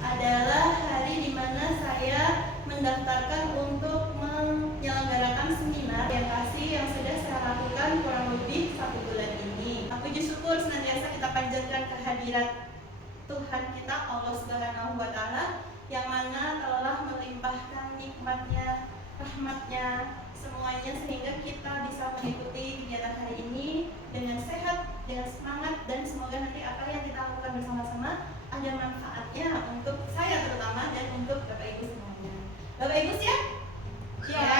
adalah hari di mana saya mendaftarkan untuk menyelenggarakan seminar orientasi yang sudah saya lakukan kurang lebih 1 bulan ini. Puji syukur senantiasa kita panjatkan kehadirat Tuhan kita Allah Subhanahu wa Ta'ala, yang mana telah melimpahkan nikmatnya, rahmatnya, semuanya sehingga kita bisa mengikuti kegiatan hari ini dengan sehat, dengan semangat, dan semoga nanti apa yang kita lakukan bersama-sama ada manfaatnya untuk saya terutama dan untuk Bapak Ibu semuanya. Bapak Ibu siap? Ya.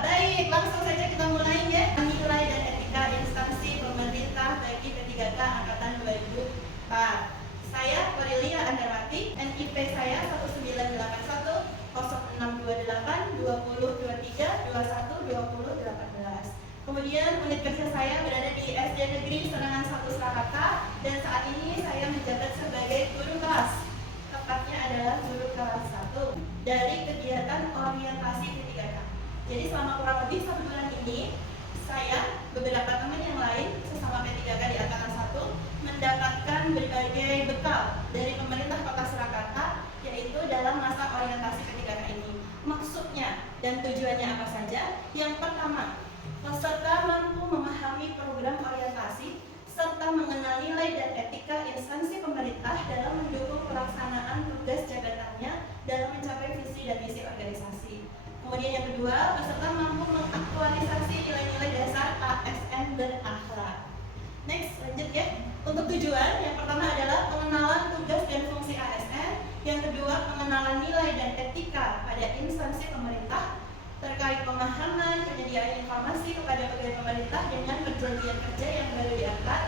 Baik, langsung saja kita mulai ya. Nilai dan etika instansi pemerintah bagi P3K angkatan 2004. Saya Cornelia Andarwati, NIP saya 1981 0628 2023 21 2018. Kemudian unit kerja saya berada di SD Negeri Serangan 1 Surakarta, dan saat ini saya menjabat sebagai guru kelas. Tepatnya adalah guru kelas 1 dari kegiatan orientasi P3K. Jadi selama kurang lebih 1 bulan ini, saya beberapa teman yang lain sesama P3K di angkatan 1 mendapatkan berbagai bekal dari pemerintah Kota Surakarta, yaitu dalam masa orientasi P3K ini. Maksudnya dan tujuannya apa saja? Yang pertama, peserta mampu memahami program orientasi serta mengenal nilai dan etika instansi pemerintah dalam mendukung pelaksanaan tugas jabatannya dalam mencapai visi dan misi organisasi. Kemudian yang kedua, peserta mampu mengaktualisasi nilai-nilai dasar ASN berakhlak. Next, lanjut ya. Untuk tujuan, yang pertama adalah pengenalan tugas dan fungsi ASN, yang kedua pengenalan nilai dan etika pada instansi pemerintah terkait pemahaman penyediaan informasi kepada pegawai pemerintah dengan perjanjian kerja yang baru diangkat.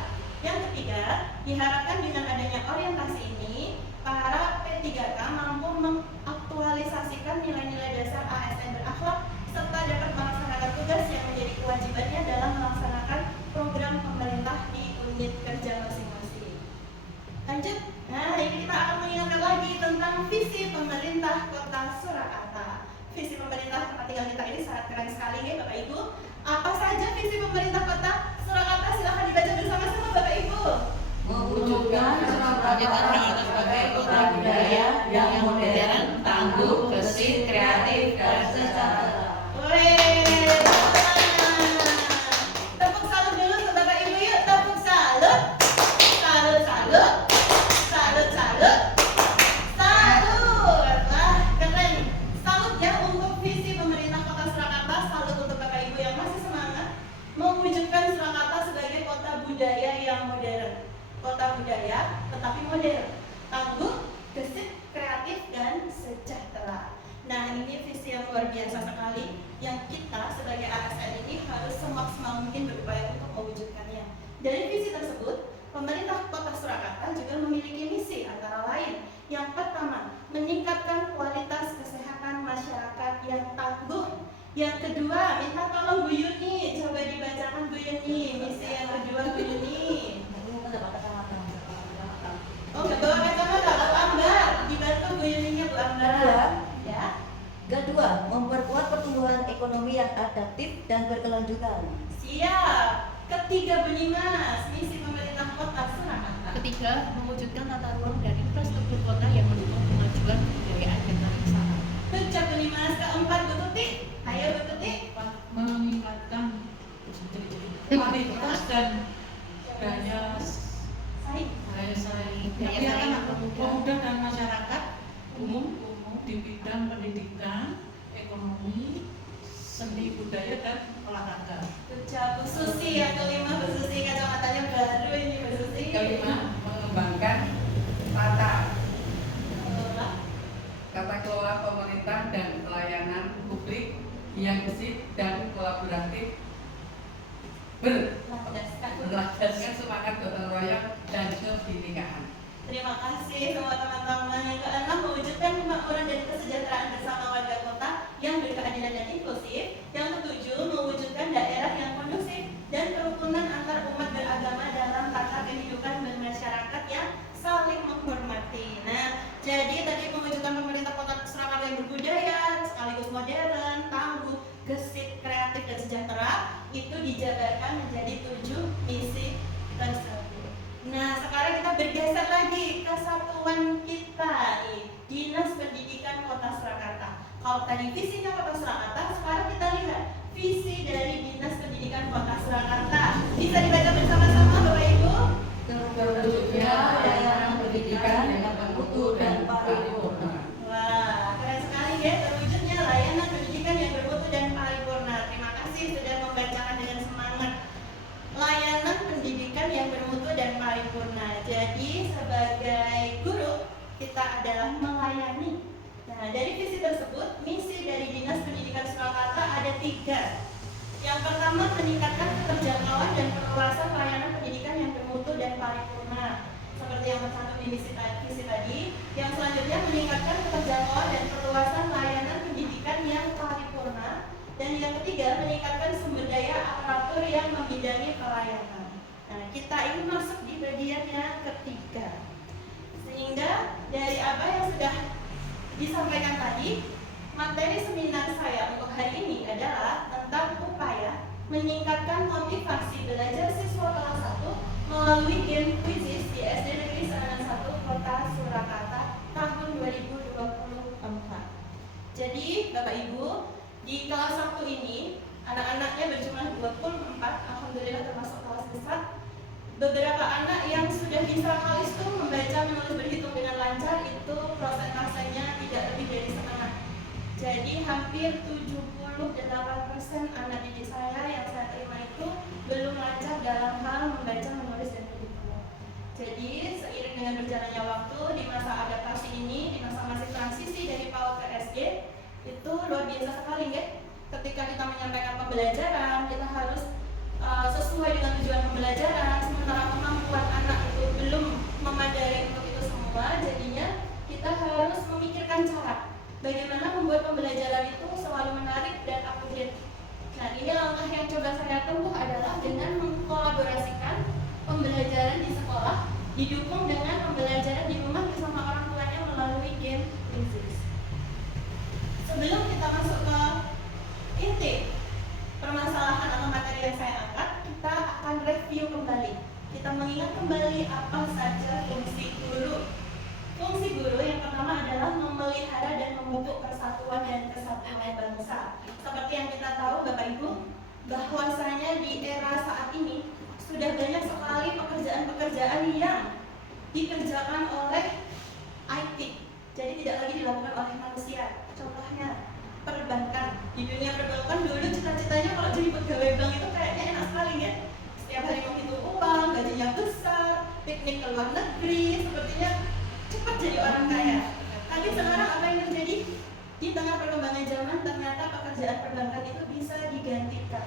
Yang ketiga, diharapkan dengan adanya orientasi ini, para P3K mampu mengaktualisasikan nilai-nilai dasar ASN berakhlak serta dapat melaksanakan tugas yang menjadi kewajibannya dalam melaksanakan program pemerintah di unit kerja masing-masing. Lanjut. Nah, ini kita akan mengingatkan lagi tentang visi pemerintah Kota Surakarta. Visi pemerintah tempat tinggal kita ini sangat keren sekali ya Bapak Ibu. Apa saja visi pemerintah Kota Surakarta? Silahkan dibaca bersama-sama Bapak Ibu. Mewujudkan Surakarta sebagai kota budaya yang modern, tangguh, gesit, kreatif, dan sejahtera. Tepuk salut dulu ke Bapak Ibu yuk. Tepuk salut. Salut, salut. Salut, salut. Salut. Wah, keren. Salut ya untuk visi pemerintah Kota Surakarta. Salut untuk Bapak Ibu yang masih semangat mewujudkan Surakarta sebagai kota budaya yang modern. Kota budaya tetapi modern, tangguh, gesit, kreatif, dan sejahtera. Nah, ini visi yang luar biasa sekali yang kita sebagai ASN ini harus semaksimal mungkin berupaya untuk mewujudkannya. Dari visi tersebut, pemerintah Kota Surakarta juga memiliki misi antara lain. Yang pertama, meningkatkan kualitas kesehatan masyarakat yang tangguh. Yang kedua, minta tolong Bu Yuni, coba dibacakan Bu Yuni, misi yang kedua Bu Yuni. Oh, nggak bawa kacamata, Bu Ambar, dibantu Bu Yuninya Bu Ambar. Ya. Kedua, memperkuat pertumbuhan ekonomi yang adaptif dan berkelanjutan. Siap. Ketiga bunyi Mas, misi pemerintah Kota Surakarta. Ketiga, mewujudkan tata ruang dan infrastruktur kota yang mendukung kemajuan kebudayaan dan pariwisata. Kecap bunyi Mas. Keempat Bu Tuti. Ayo Bu Tuti. Meningkatkan kualitas dan daya saing pemuda dan masyarakat umum di bidang pendidikan, ekonomi, seni budaya dan olahraga. Kecap Bu Susi. Yang kelima Bu Susi, kacamatanya baru ini Bu Susi. Kelima, mengembangkan tata kelola pemerintah dan pelayanan publik yang gesit dan kolaboratif, berlandaskan semangat gotong royong dan kebinekaan. Terima kasih semua teman-teman. Yang keenam, mewujudkan kemakmuran dan kesejahteraan bersama warga kota yang berkeadilan dan inklusif. Yang ketujuh, mewujudkan daerah yang kondusif dan kerukunan antar umat beragama dalam tata kehidupan bermasyarakat yang saling menghormati. Nah, jadi tadi mewujudkan pemerintah Kota Surakarta yang berbudaya, sekaligus modern, tangguh, gesit, kreatif, dan sejahtera itu dijabarkan menjadi 7 misi tersebut. Nah, sekarang kita bergeser lagi ke satuan kita Kalau tadi visinya Kota Surakarta, sekarang kita lihat visi dari Dinas Pendidikan Kota Surakarta. Bisa dibaca bersama-sama Bapak Ibu? Terwujudnya layanan pendidikan yang bermutu dan paripurna. Wah, keren sekali ya, terwujudnya layanan pendidikan yang bermutu dan paripurna. Terima kasih sudah membacakan dengan semangat. Layanan pendidikan yang bermutu dan paripurna. Jadi sebagai guru kita adalah melayani. Nah, dari visi tersebut, misi dari Dinas Pendidikan Surakarta ada 3. Yang pertama, meningkatkan keterjangkauan dan perluasan layanan pendidikan yang bermutu dan paripurna. Seperti yang tercantum di visi tadi. Yang selanjutnya, meningkatkan keterjangkauan dan perluasan layanan pendidikan yang paripurna. Dan yang ketiga, meningkatkan sumber daya aparatur yang membidangi pelayanan. Nah, kita ini masuk di bagian yang ketiga. Sehingga dari apa yang sudah disampaikan tadi, materi seminar saya untuk hari ini adalah tentang upaya meningkatkan motivasi belajar siswa kelas 1 melalui game quizzes di SD Negeri Serangan 1 Kota Surakarta tahun 2024. Jadi Bapak Ibu, di kelas 1 ini anak-anaknya berjumlah 24, alhamdulillah termasuk kelas besar. Beberapa anak yang sudah bisa kalistung membaca, menulis, berhitung dengan lancar itu prosentasenya tidak lebih dari setengah. Jadi hampir 78% anak didik saya yang saya terima itu belum lancar dalam hal membaca, menulis, dan berhitung. Jadi seiring dengan berjalannya waktu di masa adaptasi ini, di masa-masa transisi dari PAUD ke SD, itu luar biasa sekali ya. Ketika kita menyampaikan pembelajaran, kita harus sesuai dengan tujuan pembelajaran, sementara kemampuan anak itu belum memadai untuk itu semua. Jadinya kita harus memikirkan cara bagaimana membuat pembelajaran itu selalu menarik dan up-to-date. Nah, ini langkah yang coba saya tempuh adalah dengan mengkolaborasikan pembelajaran di sekolah didukung dengan pembelajaran di rumah bersama orang tuanya melalui game quizzes. Sebelum kita masuk ke inti permasalahan atau materi yang saya angkat, kita akan review kembali. Kita mengingat kembali apa saja fungsi guru. Fungsi guru yang pertama adalah memelihara dan membentuk persatuan dan kesatuan bangsa. Seperti yang kita tahu Bapak Ibu, bahwasanya di era saat ini sudah banyak sekali pekerjaan-pekerjaan yang dikerjakan oleh IT. Jadi tidak lagi dilakukan oleh manusia. Contohnya perbankan. Di dunia perbankan dulu cita-citanya kalau jadi pegawai bank itu kayaknya enak sekali ya. Setiap hari menghitung uang, gajinya besar, piknik ke luar negeri, sepertinya cepat jadi orang kaya. Tapi sekarang apa yang terjadi? Di tengah perkembangan zaman ternyata pekerjaan perbankan itu bisa digantikan.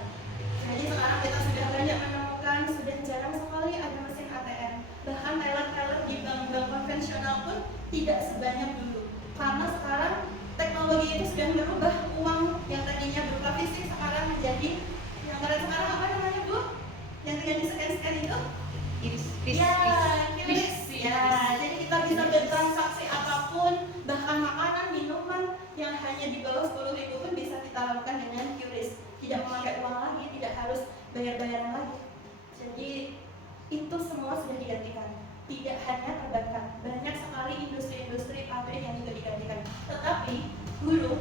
Jadi sekarang kita sudah banyak menemukan, sudah jarang sekali ada mesin ATM. Bahkan teller-teller di bank-bank konvensional pun tidak sebanyak dulu. Karena sekarang teknologi itu sudah merubah uang yang tadinya berupa fisik sekarang menjadi yang keren sekarang apa namanya Bu? Yang tinggal di scan itu? QRIS. Ya, jadi kita bisa bertransaksi apapun, bahkan makanan, minuman yang hanya di bawah 10.000 pun bisa kita lakukan dengan QRIS. Tidak memakai uang lagi, tidak harus bayar-bayaran lagi. Jadi itu semua sudah digantikan. Tidak hanya perbankan, banyak sekali industri-industri pabrik yang juga digantikan. Tetapi guru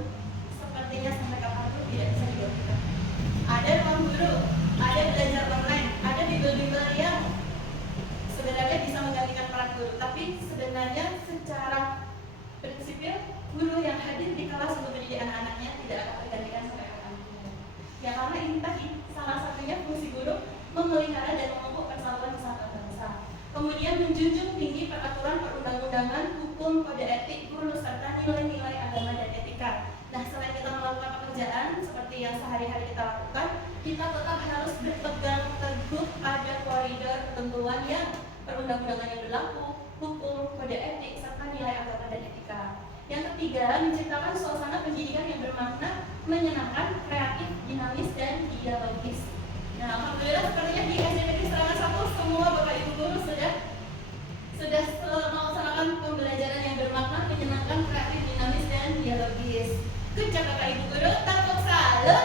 sepertinya sampai kapanpun tidak bisa digantikan. Ada ruang guru, ada belajar online, ada bimbel-bimbel yang sebenarnya bisa menggantikan peran guru. Tapi sebenarnya secara prinsipil guru yang hadir di kelas untuk mendidik anak-anaknya tidak akan tergantikan sampai kapanpun. Ya karena ini tadi salah satunya fungsi guru memelihara dan memupuk persatuan kesatuan bangsa. Kemudian menjunjung tinggi peraturan perundang-undangan, hukum, kode etik guru, serta nilai-nilai agama dan etika. Nah, selain kita melakukan pekerjaan seperti yang sehari-hari kita lakukan, kita tetap harus berpegang teguh pada koridor ketentuan yang perundang-undangan yang berlaku, hukum, kode etik, serta nilai agama dan etika. Yang ketiga, menciptakan suasana pendidikan yang bermakna, menyenangkan, kreatif, dinamis, dan dialogis. Nah, alhamdulillah sepertinya di SD Negeri Serangan 1 semua Bapak Ibu guru sudah melaksanakan pembelajaran yang bermakna, menyenangkan, kreatif, dinamis, dan dialogis. Good job Bapak Ibu guru, tepuk salut.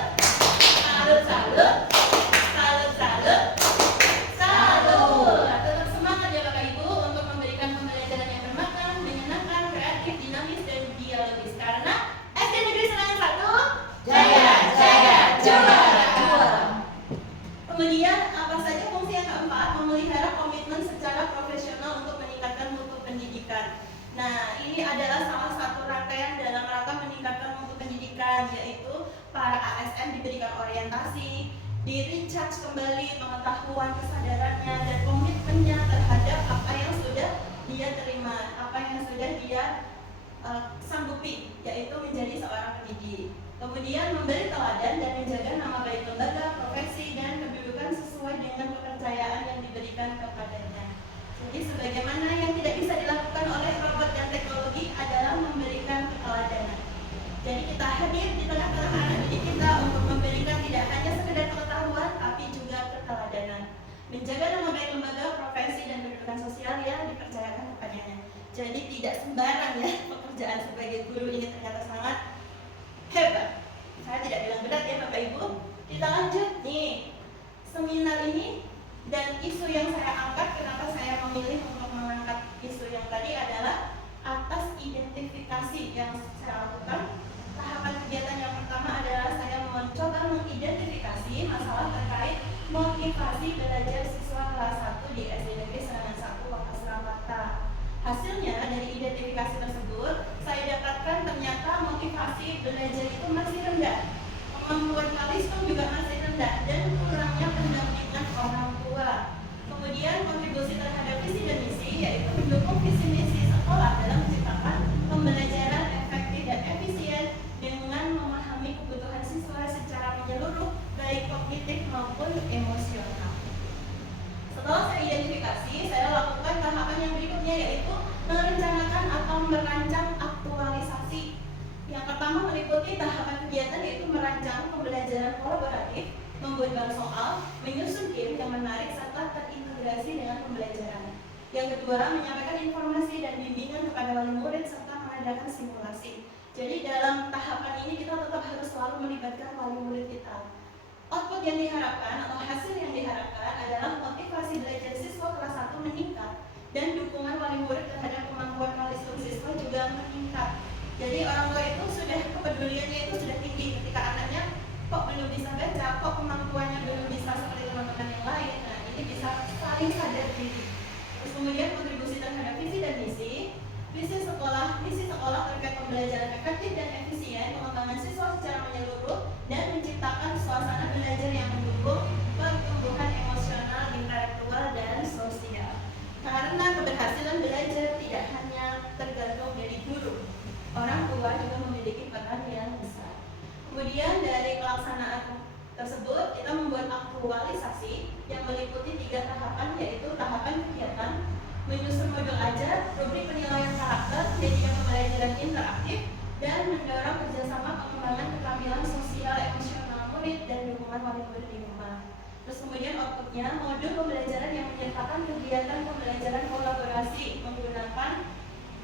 Salut, salut. Salut, salut. Salut. Tetap semangat ya Bapak Ibu untuk memberikan pembelajaran yang bermakna, menyenangkan, kreatif, dinamis, dan dialogis. Karena SD Negeri Serangan memelihara komitmen secara profesional untuk meningkatkan mutu pendidikan. Nah, ini adalah salah satu rangkaian dalam rangka meningkatkan mutu pendidikan, yaitu para ASN diberikan orientasi, di-recharge kembali pengetahuan, kesadarannya, dan komitmennya terhadap apa yang sudah dia terima, apa yang sudah dia sanggupi, yaitu menjadi seorang pendidik. Kemudian memberi teladan dan menjaga nama baik lembaga, profesi, dan kedudukan sesuai dengan kepercayaan yang diberikan kepadanya. Jadi sebagaimana yang tidak bisa dilakukan oleh robot dan teknologi adalah memberikan keteladanan. Jadi kita hadir di tengah-tengah anak didik kita untuk memberikan tidak hanya sekedar pengetahuan, tapi juga keteladanan. Menjaga nama baik lembaga, profesi, dan kedudukan sosial yang dipercayakan kepadanya. Jadi tidak sembarang ya, pekerjaan sebagai guru ini ternyata sangat hebat. Saya tidak bilang berat ya Bapak Ibu. Kita lanjut nih, seminar ini dan isu yang saya angkat, kenapa saya memilih untuk mengangkat isu yang tadi adalah atas identifikasi yang saya lakukan. Tahapan kegiatan yang pertama adalah saya mencoba mengidentifikasi masalah terkait motivasi belajar siswa kelas 1 di SD Negeri Serangan 1 Waka Surakarta. Hasilnya dari identifikasi tersebut, saya dapatkan ternyata motivasi belajar itu masih rendah, kemampuan kalistung juga masih rendah, dan kurangnya pendampingan orang tua. Kemudian kontribusi terhadap visi dan misi, yaitu mendukung visi misi sekolah dalam menciptakan pembelajaran efektif dan efisien dengan memahami kebutuhan siswa secara menyeluruh, baik kognitif maupun emosional. Setelah saya identifikasi, saya lakukan tahapan yang berikutnya, yaitu merencanakan atau merancang aktualisasi. Yang pertama meliputi tahapan kegiatan, yaitu merancang pembelajaran kolaboratif, membuat bank soal, menyusun game yang menarik serta terintegrasi dengan pembelajaran. Yang kedua, menyampaikan informasi dan bimbingan kepada wali murid serta mengadakan simulasi. Jadi dalam tahapan ini kita tetap harus selalu melibatkan wali murid kita. Output yang diharapkan atau hasil yang diharapkan adalah motivasi belajar siswa kelas 1 meningkat dan dukungan wali murid terhadap kemampuan kalistung siswa juga meningkat. Jadi orang tua itu sudah kepeduliannya itu sudah tinggi ketika anaknya kok belum bisa baca, kok kemampuannya belum bisa seperti teman-teman yang lain. Nah, ini bisa saling sadar diri. Terus kemudian kontribusi terhadap visi dan misi. Visi sekolah terkait pembelajaran efektif dan efisien, pengembangan siswa secara menyeluruh, dan menciptakan suasana belajar yang mendukung pertumbuhan emosional, intelektual, dan sosial. Karena keberhasilan belajar tidak hanya tergantung dari guru, orang tua juga memiliki peran yang besar. Kemudian dari pelaksanaan tersebut, kita membuat aktualisasi yang meliputi 3 tahapan, yaitu tahapan kegiatan, menyusun modul ajar, rubrik penilaian karakter, jadinya pembelajaran interaktif, dan mendorong kerjasama pengembangan keterampilan sosial emosional murid dan dukungan wali murid di rumah. Terus kemudian outputnya, modul pembelajaran yang menyertakan kegiatan pembelajaran kolaborasi menggunakan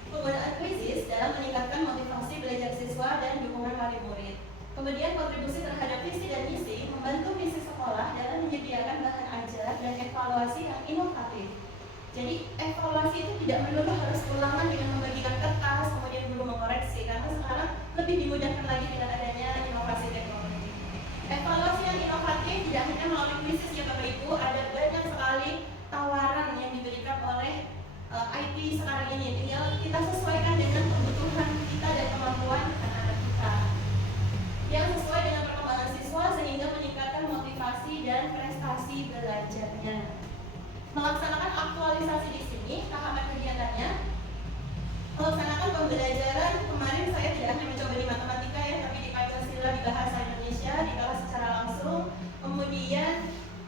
penggunaan kuisis dalam meningkatkan motivasi belajar siswa dan dukungan wali murid. Kemudian kontribusi terhadap visi dan misi, membantu misi sekolah dalam menyediakan bahan ajar dan evaluasi yang inovatif. Jadi evaluasi itu tidak melulu harus ulangan dengan membagikan kertas, kemudian guru mengoreksi, karena sekarang lebih dimudahkan lagi dengan adanya inovasi teknologi. Evaluasi yang inovatif tidak hanya melalui kuisis ya Bapak Ibu, ada banyak sekali tawaran yang diberikan oleh IT sekarang ini. Tinggal kita sesuaikan dengan kebutuhan kita dan kemampuan anak-anak kita, yang sesuai dengan perkembangan siswa sehingga meningkatkan motivasi dan prestasi belajarnya. Melaksanakan aktualisasi di sini, tahapan kegiatannya melaksanakan pembelajaran. Kemarin saya tidak hanya mencoba di matematika ya, tapi di Pancasila, di bahasa Indonesia, di kelas secara langsung. Kemudian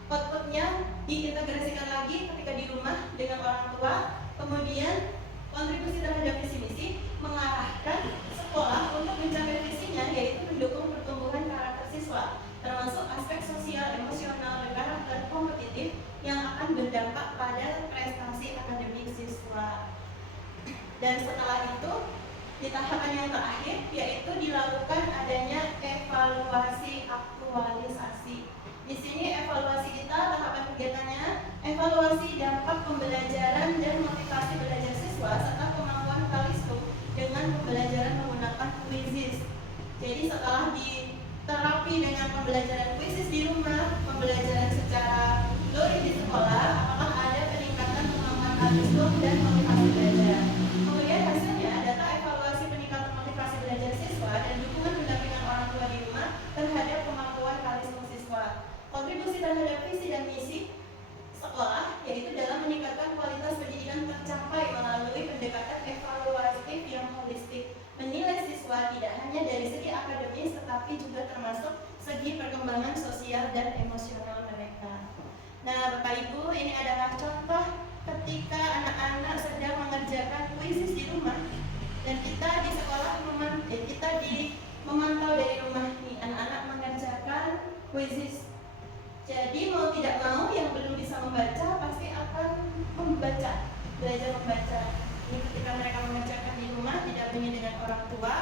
outputnya diintegrasikan lagi ketika di rumah dengan orang tua. Kemudian kontribusi terhadap visi misi, mengarahkan sekolah untuk mencapai visinya, yaitu mendukung pertumbuhan karakter siswa, termasuk aspek sosial, emosional, dan karakter kompetitif yang akan berdampak pada prestasi akademik siswa. Dan setelah itu, di tahapan yang terakhir, yaitu dilakukan adanya evaluasi aktualisasi. Di sini evaluasi kita, tahapan kegiatannya, evaluasi dampak pembelajaran dan motivasi belajar siswa serta kemampuan kalistung dengan pembelajaran menggunakan kuisis. Jadi setelah diterapi dengan pembelajaran kuisis di rumah, pembelajaran secara luring di sekolah, apakah ada Statusum dan motivasi belajar. Kemudian hasilnya, data evaluasi peningkatan motivasi belajar siswa dan dukungan pendampingan orang tua di rumah terhadap kemampuan realisme siswa. Kontribusi terhadap visi dan misi sekolah, yaitu dalam meningkatkan kualitas pendidikan tercapai melalui pendekatan evaluatif yang holistik. Menilai siswa tidak hanya dari segi akademis, tetapi juga termasuk segi perkembangan sosial dan emosional mereka. Nah, Bapak Ibu, ini adalah contoh ketika anak-anak sedang mengerjakan kuisis di rumah dan kita di sekolah memantau dari rumah nih anak-anak mengerjakan kuisis. Jadi mau tidak mau yang belum bisa membaca pasti akan membaca, belajar membaca. Ini ketika mereka mengerjakan di rumah didampingi dengan orang tua.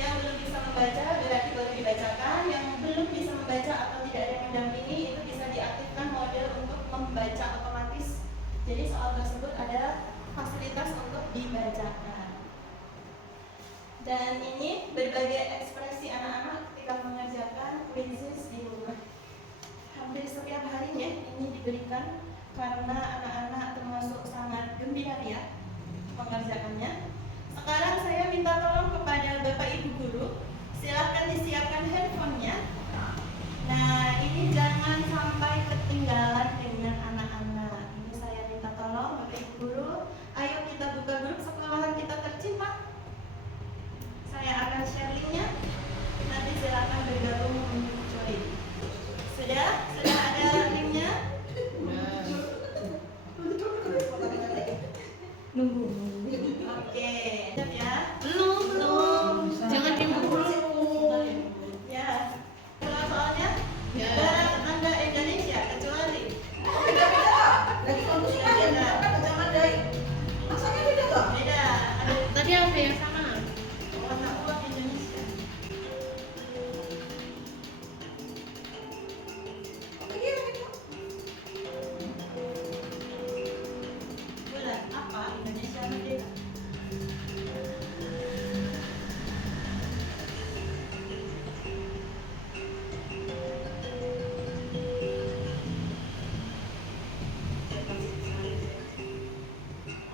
Yang belum bisa membaca berarti boleh dibacakan, yang belum bisa membaca atau tidak ada yang mendampingi itu bisa diaktifkan model untuk membaca otomatis. Jadi soal tersebut ada fasilitas untuk dibacakan. Dan ini berbagai ekspresi anak-anak ketika mengerjakan kuisis di rumah. Hampir setiap harinya ini diberikan karena anak-anak termasuk sangat gembira ya mengerjakannya. Sekarang saya minta tolong kepada Bapak Ibu Guru, silahkan disiapkan handphonenya. Nah, ini jangan sampai ketinggalan dengan anak-anak. Ini saya minta tolong Bapak Ibu Guru, ayo kita buka grup sekolahan kita tercinta. Saya akan share linknya. Nanti silahkan bergabung untuk join. Sudah ada linknya? Nunggu. Oke, siap ya? Belum. Jangan dulu. Ya. Soalnya Ya. negara tetangga Indonesia kecuali Lagi kondusi aja, kan zaman dari. Masanya beda kok. beda. Ada Tadi apa yang sama? warna uang Indonesia. Bulan apa Indonesia merdeka?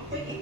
Apa ini?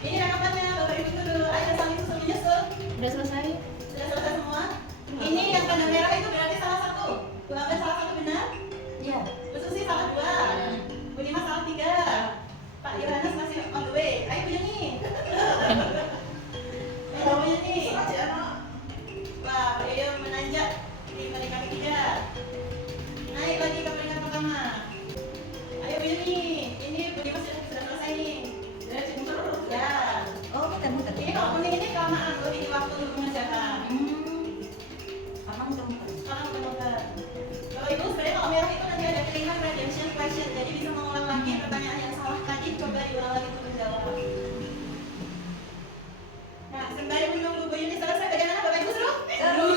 Ini rekamannya Bapak Ibu Guru. Ayo saling susul menyusul. Udah selesai? Sudah selesai semua? Ini yang tanda merah itu berarti salah satu. Bu Amber salah satu benar? Iya. Bu Susi salah dua. Bu Lima salah tiga. Pak Yohanes masih on the way. Ayo Bu Yuni. Ayo Bu Yuni. Wah, Pak Yoyo menanjak di peringkat ketiga. Naik lagi ke peringkat pertama. Ayo Bu Yuni. Ini Bu Lima sudah selesai nih. Ya. Oh, muter-muter. Ini kalau kuning ini kelamaan loh ini waktu untuk mengerjakan. Apa muter-muter? Sekarang muter-muter. Kalau Ibu sebenarnya kalau merah itu nanti ada pilihan redemption question, jadi bisa mengulang lagi pertanyaan yang salah tadi, coba diulang lagi untuk menjawab. Nah, sembari menunggu Bu Yuni selesai, bagaimana Bapak Ibu seru? Seru.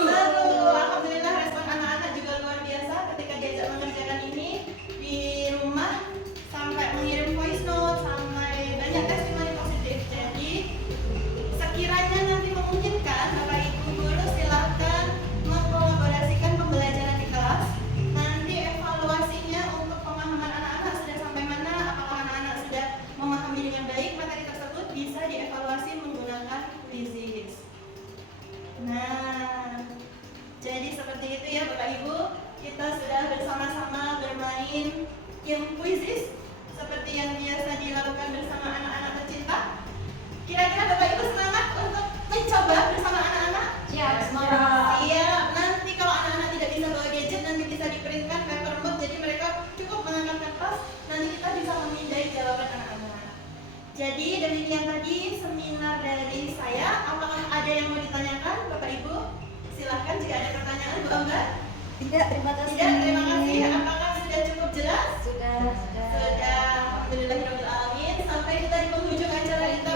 Alhamdulillah respon anak-anak juga luar biasa ketika diajak mengerjakan ini di rumah, sampai mengirim voice note, sampai banyak testimoni positif. Jadi sekiranya nanti memungkinkan Bapak Ibu Guru silahkan mengkolaborasikan pembelajaran di kelas. Nanti evaluasinya untuk pemahaman anak-anak sudah sampai mana, apakah anak-anak sudah memahami dengan baik materi tersebut, bisa dievaluasi menggunakan quizzes. Nah, jadi seperti itu ya Bapak Ibu, kita sudah bersama-sama bermain game quizzes seperti yang biasa dilakukan bersama anak-anak tercinta. Kira-kira Bapak Ibu semangat untuk mencoba bersama anak-anak? Siap, semangat. Iya, nanti kalau anak-anak tidak bisa bawa gadget nanti bisa diprintkan paper map, jadi mereka cukup mengangkat kertas, nanti kita bisa memindai jawaban anak-anak. Jadi demikian tadi seminar dari saya. Apakah ada yang mau ditanyakan Bapak Ibu? Silahkan jika ada pertanyaan Bu Amber. Tidak, terima kasih. Tidak, terima kasih. Apakah sudah cukup jelas? Sudah. Sudah. Alhamdulillahirobbilalamin. Sampai kita di penghujung acara kita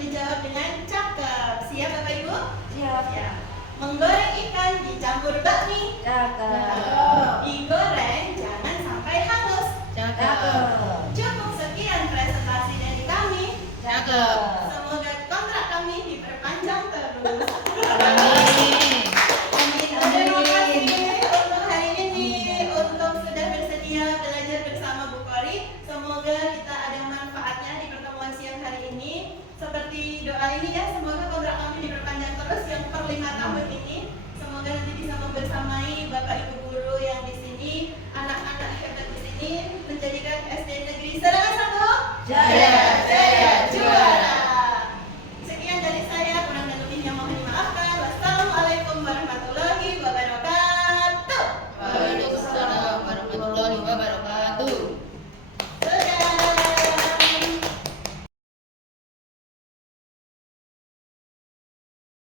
dijawab dengan cakep. Siap Bapak Ibu? Siap. Ya. Menggoreng ikan dicampur bakmi. Cakep. Digoreng jangan sampai hangus. Cakep. Cukup sekian presentasi dari kami. Cakep. Semoga kontrak kami diperpanjang terus. Amin. Terima kasih untuk hari ini, untuk sudah bersedia belajar bersama Bu Kori. Semoga kita ada manfaatnya di pertemuan siang hari ini. Seperti doa ini ya, semoga kontrak kami diperpanjang terus yang per 5 tahun ini. Semoga nanti bisa membersamai Bapak Ibu guru yang di sini